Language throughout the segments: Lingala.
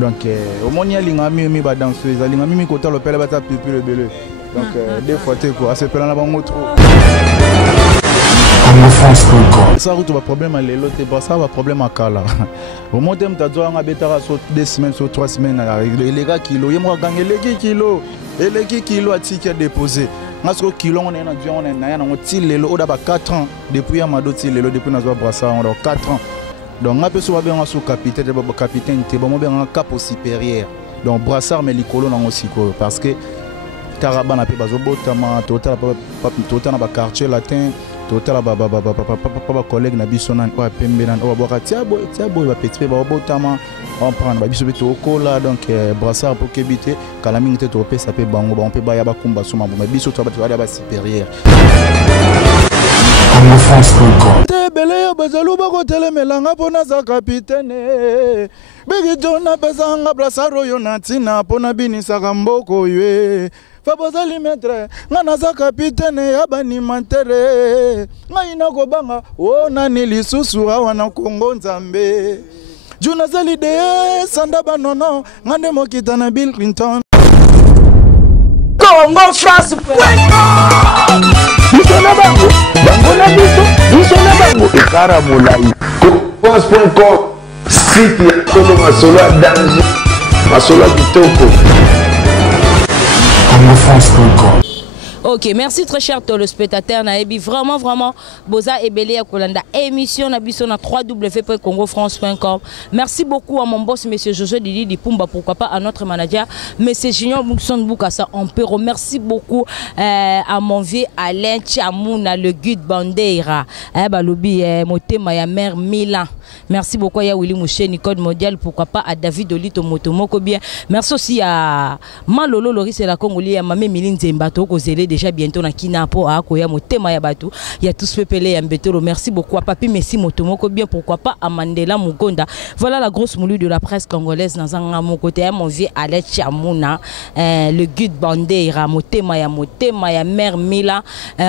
Donc au moins il y a l'ingami ba danseuse, l'ingami côté le pelle ba ta pipi le belé. Donc des fois tu quoi, c'est pelant la bango trop. Ça route va problème à l'élo, c'est pas ça va problème à Kala. Au moins tu as dû en abetara sur 2 semaines sur 3 semaines les gars kilo, il moi gagner les kilos et les kilos à ticket déposé. Parce que kilo on est na Dieu on est na on tire l'élo au d'abord 4 ans depuis Amado tire l'élo depuis na Brassard on a 4 ans. Donc on peut soit bien sur capitaine de capitaine t'es bon bien en cap au supérieur. Donc Brassard mais l'écolo non aussi quoi parce que Carabana pe bazobo tama total na ba quartier latin total ba collègue na biso nan o pembe nan o boka tia boy ba petit ba botama on prend ba biso beto kola donc Brassard pour kebité kala mingi te to pe ça pe bango ba on peut ba ya ba kumba suma ba biso to ba supérieur te belé bazalo ba ko telemelanga pona za capitaine bigi jona bezanga Brassard yo natina pona binisa kamboko ywe Fabozali maître, nganaza capitaine ya banimantere. Ngaina kobanga, ona nilisusu awa na Kongo Nzambe. Junazali de sanda banono, ngande mokita na Bill Clinton. Congo France. Bisona bango, bango na biso, bisona bango. Ikara molai. France.com. Site ya Kolo Masolo danger. Masolo kitoko. Ok, merci très cher téléspectateur Naebi. Vraiment, Boza et Belé à Kolanda. Émission Nabiso na www.congofrance.com. Merci beaucoup à mon boss, monsieur Jojo Didi Dipumba, pourquoi pas à notre manager, monsieur Junior Moukson Boukassa Ampero. Merci beaucoup à mon vieux Alain Tchamouna, le guide Bandeira. Balobi, Motema, ya mère Milan. Merci beaucoup à Willy Mouché, Nicole Mondial, pourquoi pas à David Olito Motomoko bien. Merci aussi à Malolo Loris et la Congolais, à Mamé Miline Zembato, Kozélé déjà bientôt na Kinapo, à Koya Motema Yabatou. Il y a tous pépélé et Mbetoro. Merci beaucoup à Papi Messi Motomoko bien, pourquoi pas à Mandela Mugonda. Voilà la grosse moulue de la presse congolaise dans un mon côté, mon vieux Alain Chamouna, le guide Bandeira, Motema ya mère Mila.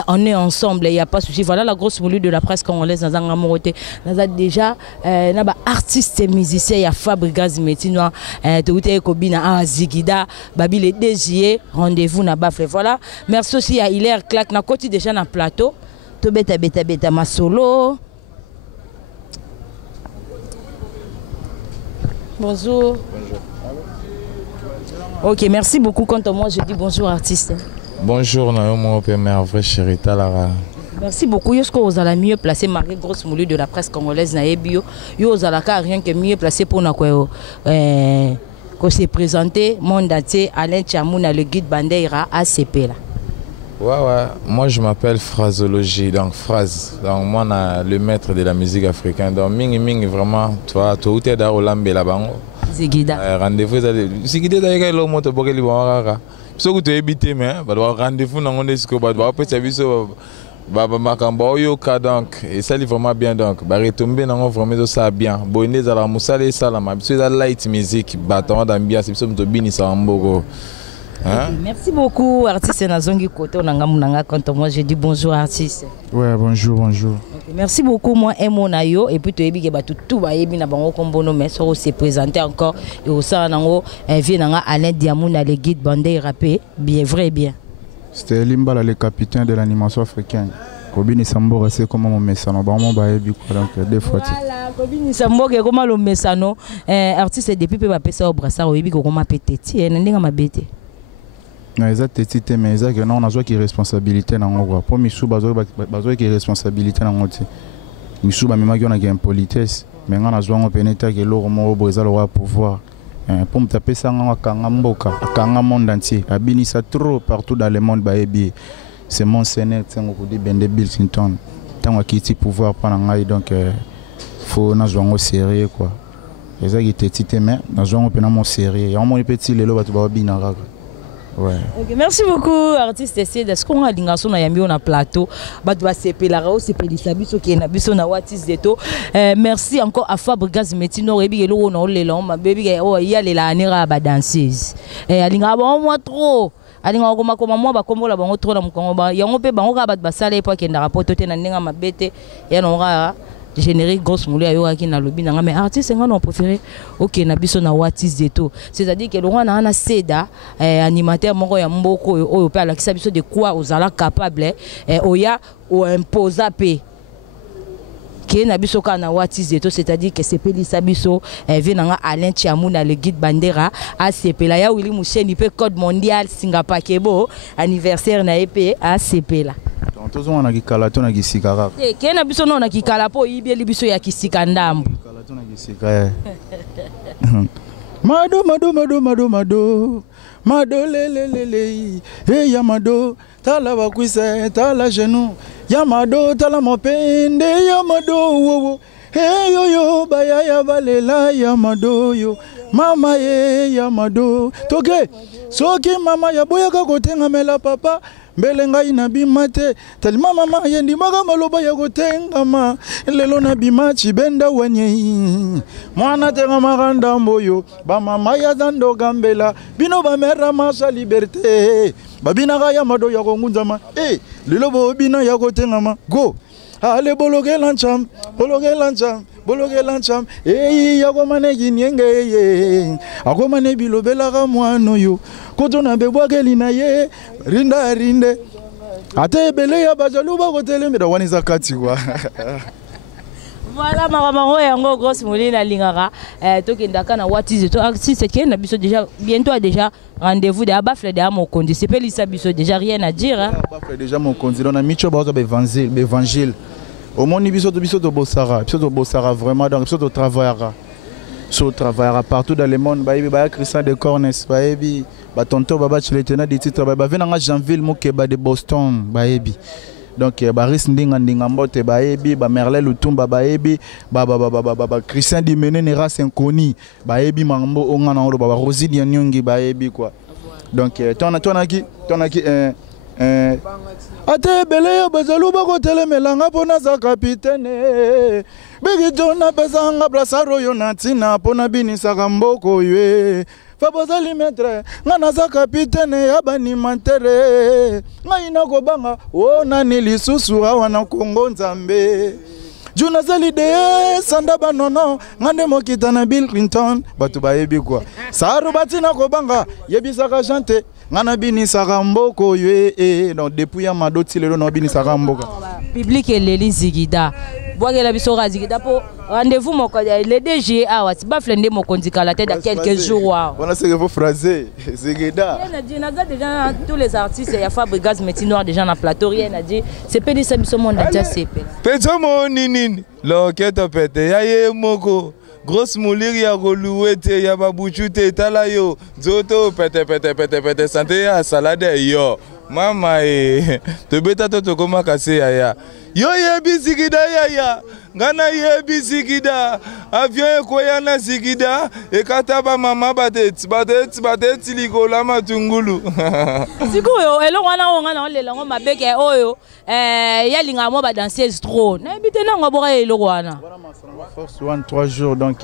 On est ensemble, il n'y a pas de souci. Voilà la grosse moulue de la presse congolaise dans un mon côté. Déjà naba artiste et musicien ya Fabregas Metinoa Touté Kobina Zigida Babi le DJE rendez-vous na Bafle. Voilà, merci aussi à Hilaire Claque na côté déjà na plateau to beta ma solo. Bonjour. Ok, merci beaucoup. Quant à moi, je dis bonjour artiste. Bonjour Naomo Pemère vrai chéri Talara. Merci beaucoup. Est-ce que vous allez mieux placer Marie grosse moulue de la presse congolaise Naebio? Vous allez rien que mieux placer pour nous qu'on s'est présenté monde entier Alain Tchamouna le guide Bandeira ACP là. Ouais. Moi je m'appelle Phrasologie, donc phrase. Donc moi le maître de la musique africaine. Donc mingi vraiment toi tout est dans Olambe là bango. Zigida. Rendez-vous Zigida d'ailleurs le moto pour que les bango. Ce que tu habites mais rendez-vous dans on est ce que va peut service donc et ça vraiment bien donc retomber dans vraiment ça bien bonne za la musale salama c'est la light music bâton d'ambiance c'est tout bini ça mboko. Merci beaucoup artiste Nazongi Koto nanga munanga quand moi je dis bonjour artiste. Ouais, bonjour. Okay, merci beaucoup moi Emonayo et puis tu ebi ke batu tout ba yebi na bango kombono mais so se présenter encore et au ça nango vient nanga Alain Diamouna le guide Bandeira bien vrai bien. C'était Limbala le capitaine de l'animation africaine. Kobini Samboga c'est comment mon messano vraiment ba yebi quoi donc des fois. Voilà, Kobini Samboga comment le messano artiste depuis pe ba pesa au Brassard o yebi ko comment petiti ndinga mabete. Na exact mais exact que non on a joué qui responsabilité na ngwa pour misu bazo qui responsabilité na ngoti misu ba mema qui on a une politesse mais on a joué on peneta que l'or mo boza le pouvoir pour me taper ça ngwa kanga mboka kanga monde entier abinisa trop partout dans le monde ba ebi c'est mon sénat tango ko di bende Bill Clinton tango kiti pouvoir prendre ngai donc faut na jouer au sérieux quoi exact qui était mais na jouer on pena mon sérieux ya mon petit lelo ba to ba binara. Ouais. Okay, merci beaucoup artiste Essayé ce qu'on a dit na yambi on a plateau batu ba sepelara o sepelisa biso ki na biso na watis deto merci encore à Fabregas Metino rebi lo na olela ma baby o ya lela anira ba danseuse alinga ba moi trop alinga ko makoma moi ba kombola bango trop na mukongo ba yango pe bango ka ba sala epa kenda rapport te na ndinga mabete ya no ra générique grosse moulée à yoga qui na lobby na mais artiste on préféré OK na biso na Watis Zeto c'est-à-dire que le roi na seda animateur moko ya mboko oyo pe ala kisa biso de quoi ozala capable oya o imposa pe qui na biso ka na Watis Zeto c'est-à-dire que c'est pelisa biso venanga Alain Chiamuna le guide Bandera a sepela ya Willy Moucheni pe code mondial Singapore kebo anniversaire na EP a sepela tous on a qui calaton a qui sikara. Eh, qui na biso na qui calapo ibi biso ya qui sikandambu. Calaton a qui sikara. Mado mado mado mado mado mado le le le le. Hey yamado tala bakwise tala genou yamado tala mopende yamado wo. Hey yo yo baya ya balela yamado yo. Mama ye yamado toke soki mama ya boya ka kotenga mela papa. Belenga inabima te tellement mama yendi maga maloba ya gotengama lelo na bima chibenda wenye mwana tenga maganda mboyo ba mama ya dando gambela bino ba mera masa liberté babina ga ya mado ya kongunzama lelo bo bina ya gotengama go ale bologe lancham ya komane ginyenge akomane bilobela ga mwana yo kotona bebwageli na ye rinda rinde ate bele ya bajalu ba kotelemela waniza kati kwa voilà mamango yango grosse molina lingara tokendaka na Watis Zeto si c'est que na biso déjà bientôt déjà rendez-vous de abafle de Mokondi c'est pelisa biso déjà rien à dire hein abafle déjà Mokondi on a micho ba évangile au monde biso de Bossara vraiment donc biso de travaillera partout dans le monde ba Christian de Cornes ba tonto baba chiletena des titres ba venanga Janville Mokeba de Boston baebi donc Baris ndinga mbote baebi ba Merle Lutumba baebi ba Christian Dimene ne race inconnue baebi mambo ongana ro ba Rosine Nyongi baebi quoi donc tona ki ate bele ya bazalu ba kotelemela nga pona za capitaine bigi jona pesanga blasaro yo natina pona binisaka mboko ywe fabozali maître nga na za capitaine ya banimantere nga ina kobanga ona ni lisusu awa na Kongo Nzambe Juna zali de sanda banono ngande mokita na Bill Clinton batu bayebi kwa saru batina kobanga yebisaka chante ngana binisaka mboko ywe donc depuis ya madoti lelo no binisaka mboka public eleli Zigida bwagela biso ka Zigida po rendez-vous moko le DG awa bafle nde mokonzi kala tête dans quelques jours wa voilà c'est que vous phrasé Zigida rien a dit déjà tous les artistes ya Fabregas Métinoir déjà na plateau rien a dit c'est pas ça biso monde déjà c'est peto monini loketo pete ya ye moko grosse mouliri ya roluete ya babuchute tala yo zoto pete santé ya salade yo mama te beta to koma kase ya yo yebi Zigida ya ngana yebi Zigida avion koya na Zigida ekataba mama bateti likola matungulu sikoyo elo wana ngana olela ngo mabeke oyo yalinga mo ba danseuse trop na bitena ngo boka elo wana force 3 jours donc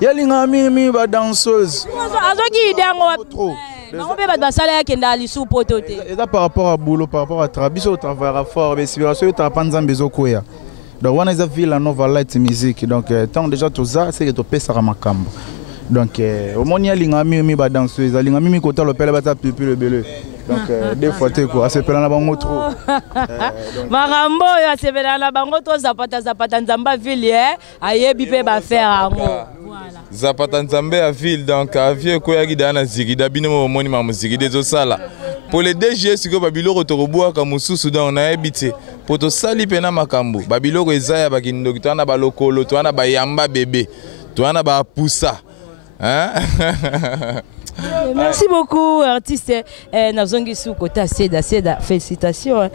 yalinga mimi ba danseuse azoki idango trop on peut pas ça là qui ndali sous pototé et par rapport à boulot par rapport à travail au travail fort mais si tu as pas nzambezo koya donc on a vu la nova light music donc tant déjà tout ça c'est que tu peux ça makambo donc au moins yalinga mimi ba danseuse yalinga mimi kota l'opéra bata pipi le belé donc des fois tu quoi c'est pela na bango trop makambo ya sebela na bango to zapata nzamba ville ayebi pe ba faire ango Zapata Nzambe à ville donc à vieux quoi qui dans Zigida bino moni ma Zigida zo sala pour les DG siko babilo rotoroboa comme susu dans on a habité pour to sali pena makambo babilo ezaya bakindo kitana ba lokolo to ana ba yamba bébé to ana ba poussa hein. Merci beaucoup artiste nazongi sou kota seda félicitations.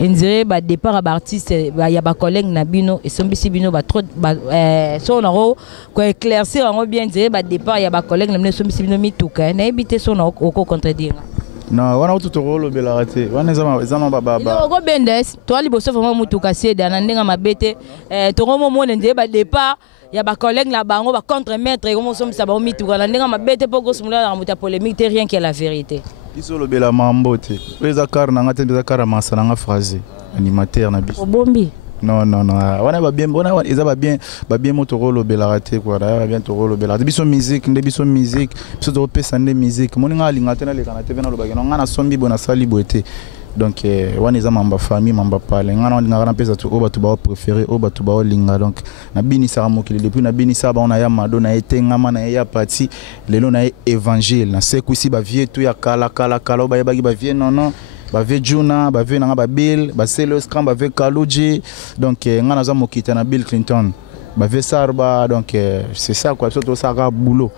On dirait bah départ à artiste il y a ba collègue na bino et sombisi bino ba trop son ro ko éclaircir en bien dire bah départ il y a ba collègue na sombisi bino mituka na ebité son au contredire non wana tout rolo bela raté wana zama baba go bendes to liboso vraiment mutuka seda na ndenga mabete to romo mone ndé ba départ il y a ba collègue là bango ba contre maître comme sombisa ba mituka na ndenga mabete poko simula na muta polémique rien que la vérité. Iso le bela mambo te. Peza car na ngate peza car masa na phrase animateur na biso. Bombi. Non, non, non. On a bien, ils ont bien moto le belaraté quoi. Bien toro le belaraté. Biso musique, biso musique, biso toro pesa de musique. Mon nga lingate na le kanate vena le bagano. Nga na sombi bona sali boete. Donc on est mamba famille, mamba parler. Nga na nga na pesa to oba to ba préféré, oba to ba linga donc na bini sara mokili depuis na bini sara on a ya mado na ete ngama na ya parti lelo na évangile na seku ici ba vie tout ya kala ba bagi ba vie non. Bave Juna, bave nanga Bill, Baselo Scram, bave Kaluji, donc on a mokita na Bill Clinton, bave Sarba, donc c'est ça quoi, surtout ça boulot,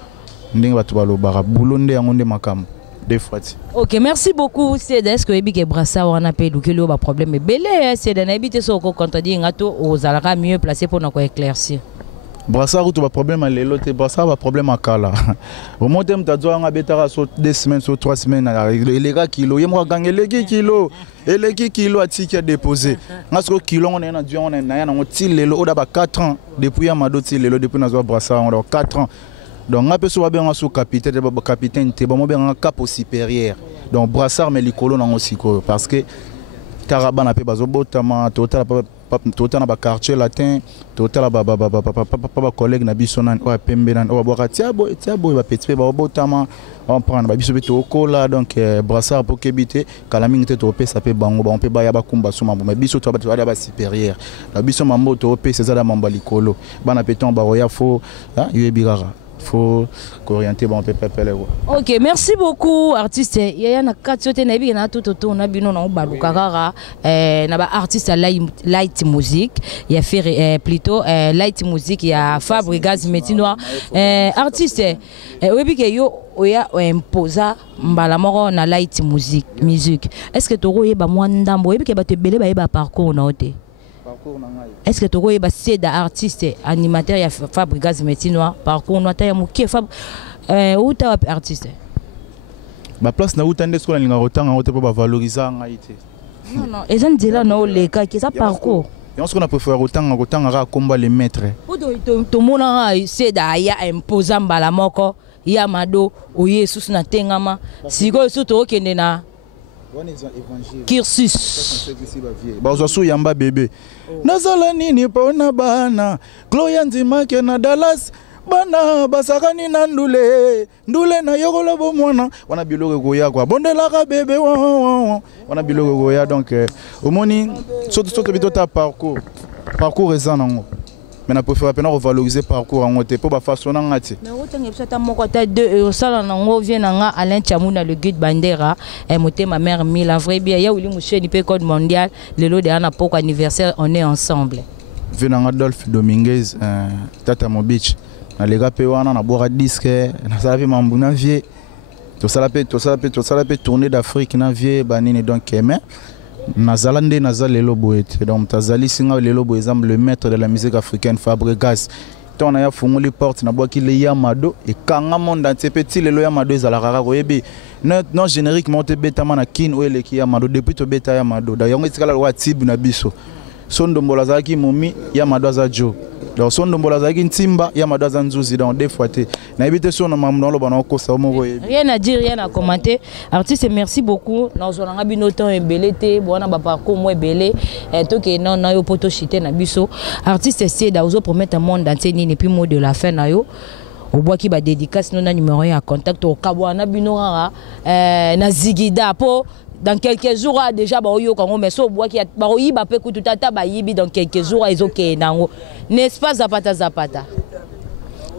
ndenge batu balobara boulot nde yangonde makam. Ok, merci beaucoup. C'est est-ce que Ebi Brassa on a payé le ba problème belé, c'est d'un habité sur ko contredire ngato aux alara mieux placé pour nous éclaircir. Brassa ou tu as problème à l'élote, Brassa a problème à Kala. Au moment où tu as dit que tu as 2 semaines, 3 semaines, les gars kilo, il y a gagné les kilo, et les kilo à ticket déposé. Parce que kilo on est en Dieu, on est en Tile, on a 4 ans depuis Amado Tile, depuis Nazo Brassa, on a 4 ans. Donc on a besoin de sous capitaine, tu as un cap supérieur. Donc Brassa mais les colons aussi parce que Taraban a fait bazobo tama total total na quartier latin total ba collègue na bisonan o pembe nan o boka tiabo ba petit ba botama on prend ba biso beto kola donc Brassard pour kebité kala mingi to pe ça pe bango ba on peut ba ya ba kumba suma mais biso to ba supérieur la biso mambo to pe c'est ça da mamba likolo bana peton ba roya fo yebirara faut orienter bon peu. Ok, merci beaucoup artiste. Il y a na katiote na bi na tout autour na bino na balukara na ba artiste light music, il y a fait plutôt light music, il y a Fabregas Metinois artiste webi ke yo oya imposa mbala moko na light music. Est-ce que toro yeba mwandambo webi ke ba te belé ba yeba parcours na ote? Est-ce que tu as essayé d'artiste animateur ya Fabregas Metinois parcours nous taille muké Fab où tu es artiste ba place na utande ce qu'on a linga rotanga ote pour valoriser ngaité non non et ça dit là non les cas qui ça parcours et on ce qu'on a préféré rotanga ra combat les maîtres tout monde a essayé d'aya imposant bala moko ya mado o yesus na tengama siko surtout okende na Kirsus bazosu yamba bébé nazala nini pona bana Gloria nzima ke na Dallas bana basakani na ndule na yokola bo mwana wana biloko goya kwa bondela ka bébé wana biloko goya donc omoni surtout bitota parcours ezanango mais na préfère peine revaloriser parcours en côté pour ba façon ngati na otange psata moko ta de sala na ngo vient nga Alain Chamuna le guide bandera et moté ma mère mille vrai bien ya wili musheni pe code mondial le lot de ana pour anniversaire on est ensemble venant Adolphe Dominguez tata mo beach na les gars pe wana na boira disque na sala pe mambuna vie to sala pe tourner d'Afrique na vie banini donc mais Nazalande Nazal Lelo Boete donc Tazali Singa Lelo Bo exemple le maître de la musique africaine Fabregas ton aya fungu les portes na boaki le Yamado et kanga monde entier petit le Yamado ezalaka koyebi non générique monte beta mana kin ou le Yamado depuis to beta Yamado d'ailleurs ngitikala wa tibu na biso sondo mbola zaki momi Yamado azajo donc sondo mbola zaki ntimba Yamado azanzuzi donc des fois te na ebite sono mamno lo bana ko sa mo rien à dire rien à commenter artiste merci beaucoup nous on a bino temps embelete bona ba parcours moi belé to ke non na yo poto chité na biso artiste c'est da ozo promettre un monde entier ni puis mot de la fin na yo au bois qui va dédicace non na numéro à contact au kabwana bino na zigida po dans quelques jours déjà ba oyo kango mais so bois qui ba oyiba pe kutu tata ba yibi dans quelques jours ils OK nango n'est-ce pas zapata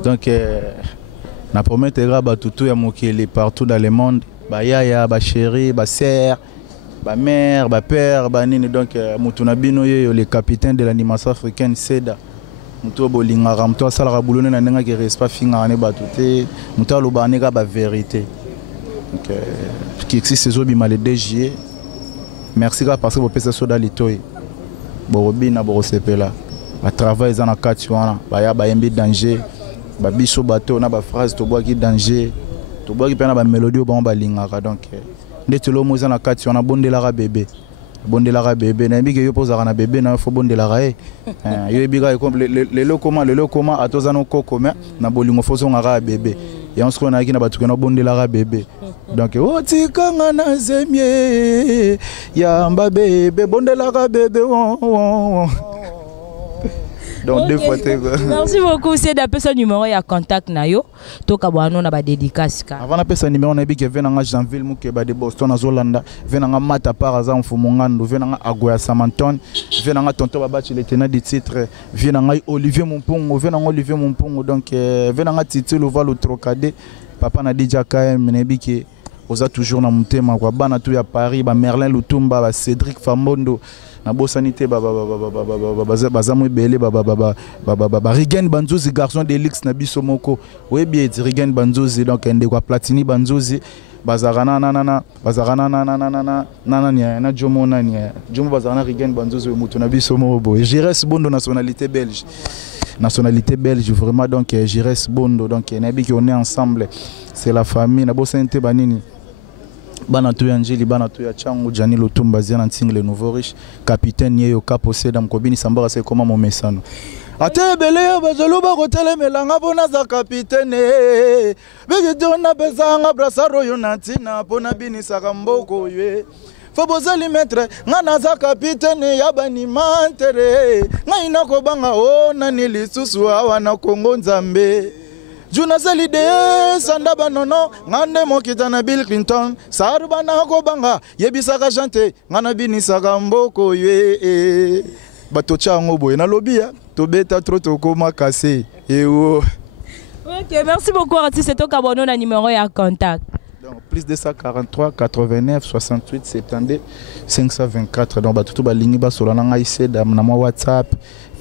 donc na promettre ba tutu ya mokele partout dans le monde ba yaya ba chéri ba sœur ba mère ba père ba nini donc mutuna bino yo le capitaine de l'animation africaine Seda muto bolingara muto asala bulone na ndenga ki respect finga ne batute muto aloba ne ba vérité donc qui existe ces obi mal DG merci parce que vous pèsez soda litoy borobi na borosepela ba travail za na kati wana ba ya ba yembi danger ba biso bato na ba phrase to bois qui danger to bois qui pena ba mélodie ba lingaka donc ndetelo mo za na kati wana bondelaka bébé na mbi ke yo poza na bébé na fo bondelaka yo biga le comment atoza no koko mais na bolingo fo zonga bébé et on se connaît qui na batuke na bondelaka bébé donc o tikanga na zemie ya mba bébé bondelaka bébé Donc deux fois merci beaucoup, c'est d'après ce numéro ya contact na yo. To kabano na ba dédicace ka. Avant na pesa numéro na bi ke venanga Janville muke ba de Boston na Zolanda, venanga mata par hasard mfumungando, venanga Agoya Samanton, venanga tonto babachi le tenant des titres, venanga Olivier Mumpungu, venanga Olivier Mumpungu, donc venanga Titi Lovalo Trocadé, papa na DJ KM nebiki oza toujours na mutema kwa bana tu ya Paris, ba Merlin Lutumba, ba Cédric Famondo. Na bosanité bazamu belé Rigen Banzozi garçon d'Elix na biso moko oui bien Rigen Banzozi donc ende kwa Platini Banzozi bazarana na Jomo nani Jomo bazarana Rigen Banzozi mutu na biso moko Jires Bondo nationalité belge vraiment donc Jires Bondo donc nabi qui on est ensemble c'est la famille na bosanité banini Banatou Angeli, Banatou Changu, Gianni Lutumba, Zian Anting, le nouveau riche, capitaine Yeyo Kapo Sedam Kobini Sambara, c'est comment mon message. Ate belé, bazaluba hôtel melanga bona za capitaine. Begidona bezanga brasaro yonatina pona bini sakamboko ye. Fobozali maître, ngana za capitaine ya bani mantere. Ngaina ko banga ona nilisusu wana Kongo Nzambe. Juna Salide, Sandaba Nono, Ngande Mokitana Bill Clinton, Sarubana Kobanga, Yebisaka Jante, Nganabini Sagamboko, ye, Batocha Ngobo, na lobia, Tobeta Trotoko Makase, Ok, merci beaucoup, artiste. C'est au Cameroun, le numéro et à contact. Donc, plus de 143, 89, 68, 72, 524. Donc, tout le monde sur le WhatsApp.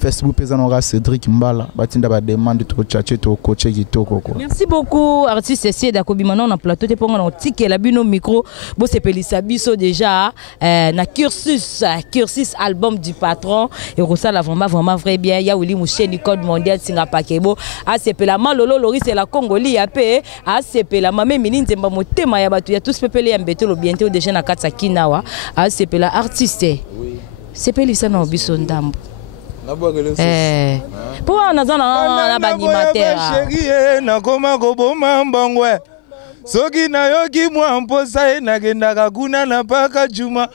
Facebook, Cédric Mbala, batinda ba demande to tchatché to coaché kitoko. Merci beaucoup artiste Cédric Dakobi maintenant on a plateau te ponga na ticket la bino micro bo sepelisa biso déjà na cursus album du patron et ça la vraiment vrai bien ya Willy Moucheni code mondial singa pakebo a sepela malolo lori c'est la Congoli ya pe a sepela mame mininze mba motema ya batu ya tous pepele ya mbeto lo bientôt déjà na katsa kinawa a sepela artiste oui sepelisa na biso ndambo. Pour on a un animateur. Chérie, na koma koboma mbangwe. Soki na yoki mwa mposa na gendaka kuna na paka juma.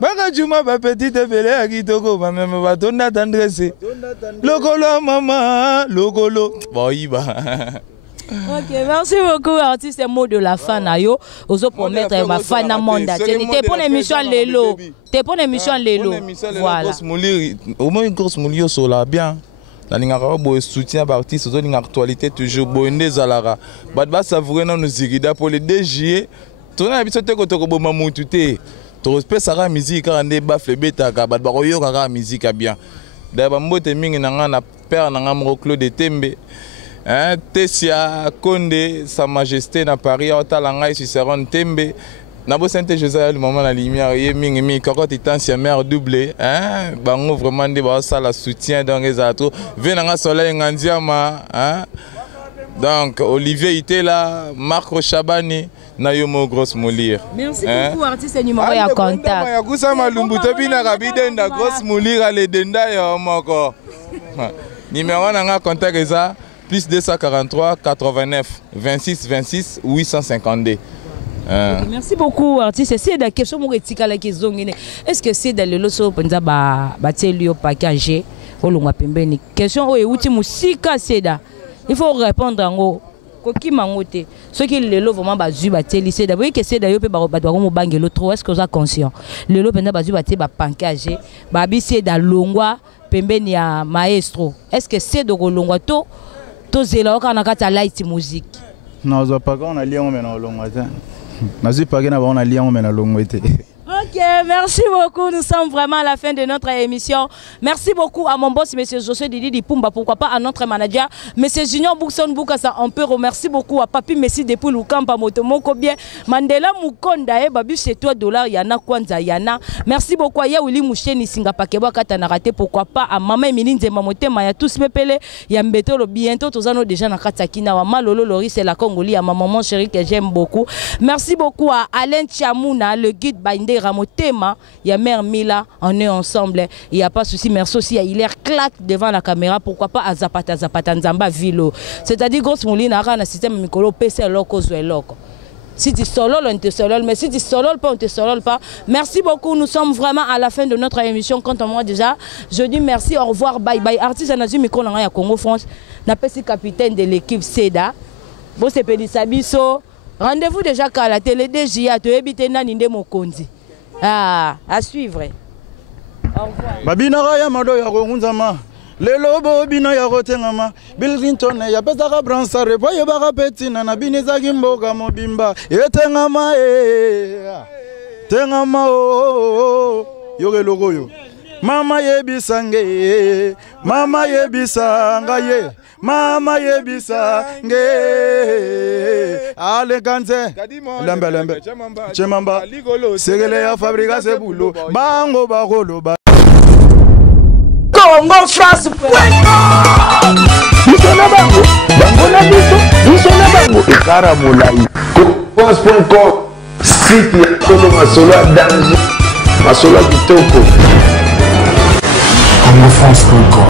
Paka juma ba petite bele akitoko ba meme batonda tendresse. Lokolo mama, lokolo. Boiba. Ok, merci beaucoup artiste mot de la fin na yo. Ozo promettre ma fan na monde. T'es pour l'émission Lelo. T'es pour l'émission Lelo. Voilà. Au moins une grosse moulio sur la bien. La ningara bo soutien artiste ozo ning actualité toujours bonde zalara. Badba savourer na nous irida pour le DG. Tona habitude te ko to ko boma mutute. To respect sara musique ande bafle beta ka badba ko yo ka musique bien. Da ba mbote mingi na nga na père na nga mo Claude Tembe. Tessia Konde, Sa Majesté na Paris, Otalanga, Cicéron Tembe, Nabo Saint-Joseph, le moment la lumière, Yéming, Kakot Titansia mère doublé, Bango vraiment de ça la soutien dans les atos, Venanga Soleil Ngandiama, donc Olivier était là, Marc Chabani, Nayomo Grosse Moulir. Merci beaucoup, artiste numéro à contact. Yakusa Malumbuto Bina Rabidenda, Grosse Moulir à l'Edenda, Yomoko. Numéro nanga contact est ça. Plus 243 89 26 26 852. Merci beaucoup artiste. C'est la question est-ce que c'est dans le loso penza ba telio packagé olonga pembeni. Question o euti musika seda. Il faut répondre en haut. Koki mangote. Ce qui le lo vraiment bazu ba teli seda. Vous voyez que c'est d'ailleurs ba doit mo bangelo trop. Est-ce que vous êtes conscient? Le lo penza bazu ba te ba packagé. Ba bi seda longwa pembeni ya maestro. Est-ce que c'est de longwa to Tozela okanakata light musique. Non, je pas qu'on a lié on mena longo ete. Na zi pas qu'on a lié on mena longo ete. Ok, merci beaucoup. Nous sommes vraiment à la fin de notre émission. Merci beaucoup à mon boss, M. Josué Didi Dipumba. Pourquoi pas à notre manager, M. Junior Boukson Boukassa. On peut remercier beaucoup à Papi Messi depuis Lukampa Motomoko bien. Mandela Mukonda et Babu c'est toi $, Yana Kwanza Yana. Merci beaucoup à Willy Moucheni Singapakeba Katanarate. Pourquoi pas à Maman Mininze Mamotema ya tous pepele Yambeto le bientôt tous anno déjà na Katakina wa Malolo Lori c'est la Congoli à ma maman chérie que j'aime beaucoup. Merci beaucoup à Alain Chamouna, le guide Bindé Ramotema, il y a Mère Mila, on est ensemble, il n'y a pas de souci. Merci aussi à Hilaire claque devant la caméra, pourquoi pas à Zapata Nzamba Vilo. C'est-à-dire grosse moulina na système Mikolo PC loco zo loco. Si tu solol, on te solol. Mais si tu solol pas, on te solol pas. Merci beaucoup. Nous sommes vraiment à la fin de notre émission. Quant à moi déjà, je dis merci, au revoir, bye bye. Artiste Anazu Micro à Congo France. N'a pas si capitaine de l'équipe SEDA. Bon, c'est Pélissa Bisso. Rendez-vous déjà à la télé DJA. Tu habites Ninde Mokondi. Ah, à suivre. Au revoir. Babinara ya mado ya ronzama. Lelo bobina ya rotengama. Bill Clinton ya petaka bransare. Boye baka petina na biniza kimboka mobimba. Etengama Tengama Yoge logo yo. Mama yebisange. Mama yebisanga ye. Mama yebisange. Ale kanze. Lembe. Chemamba. Segele ya fabrika sebulo. Bango bagolo ba. Congo France. Bisona bango. Bango na biso. Bisona bango. Ekara mulai. France.com. Site ya Tolo Masolo ya danger. Masolo ya kitoko. Congo France.com.